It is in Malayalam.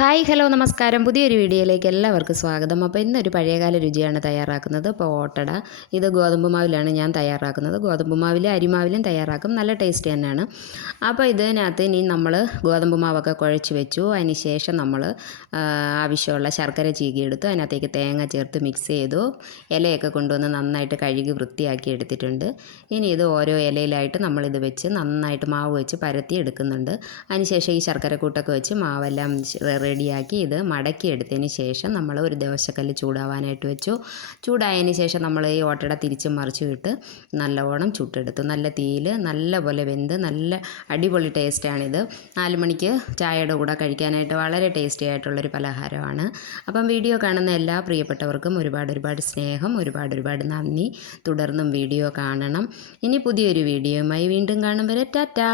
ഹായ് ഹലോ നമസ്കാരം. പുതിയൊരു വീഡിയോയിലേക്ക് എല്ലാവർക്കും സ്വാഗതം. അപ്പോൾ ഇന്നൊരു പഴയകാല രുചിയാണ് തയ്യാറാക്കുന്നത്. പോട്ടട ഓട്ടട ഇത് ഗോതമ്പ് മാവിലാണ് ഞാൻ തയ്യാറാക്കുന്നത്. ഗോതമ്പ് മാവിലും അരിമാവിലും തയ്യാറാക്കും. നല്ല ടേസ്റ്റ് തന്നെയാണ്. അപ്പോൾ ഇതിനകത്ത് ഇനി നമ്മൾ ഗോതമ്പ് മാവൊക്കെ കുഴച്ച് വെച്ചു. അതിന് ശേഷം നമ്മൾ ആവശ്യമുള്ള ശർക്കര ചീകിയെടുത്തു അതിനകത്തേക്ക് തേങ്ങ ചേർത്ത് മിക്സ് ചെയ്തു. ഇലയൊക്കെ കൊണ്ടുവന്ന് നന്നായിട്ട് കഴുകി വൃത്തിയാക്കി എടുത്തിട്ടുണ്ട്. ഇനി ഇത് ഓരോ ഇലയിലായിട്ട് നമ്മളിത് വെച്ച് നന്നായിട്ട് മാവ് വെച്ച് പരത്തി എടുക്കുന്നുണ്ട്. അതിന് ശേഷം ഈ ശർക്കര കൂട്ടൊക്കെ വെച്ച് മാവെല്ലാം റെഡിയാക്കി ഇത് മടക്കി എടുത്തതിന് ശേഷം നമ്മൾ ഒരു ദോശക്കല്ല് ചൂടാവാനായിട്ട് വെച്ചു. ചൂടായതിന് ശേഷം നമ്മൾ ഈ ഓട്ടട തിരിച്ച് മറിച്ച് വിട്ട് നല്ലവണ്ണം ചുട്ടെടുത്തു. നല്ല തീയിൽ നല്ലപോലെ വെന്ത് നല്ല അടിപൊളി ടേസ്റ്റാണിത് നാല് മണിക്ക് ചായയുടെ കൂടെ കഴിക്കാനായിട്ട് വളരെ ടേസ്റ്റി ആയിട്ടുള്ളൊരു പലഹാരമാണ്. അപ്പം വീഡിയോ കാണുന്ന എല്ലാ പ്രിയപ്പെട്ടവർക്കും ഒരുപാട് ഒരുപാട് സ്നേഹം ഒരുപാട് ഒരുപാട് നന്ദി. തുടർന്നും വീഡിയോ കാണണം. ഇനി പുതിയൊരു വീഡിയോയുമായി വീണ്ടും കാണും വരെ. ടാറ്റാ!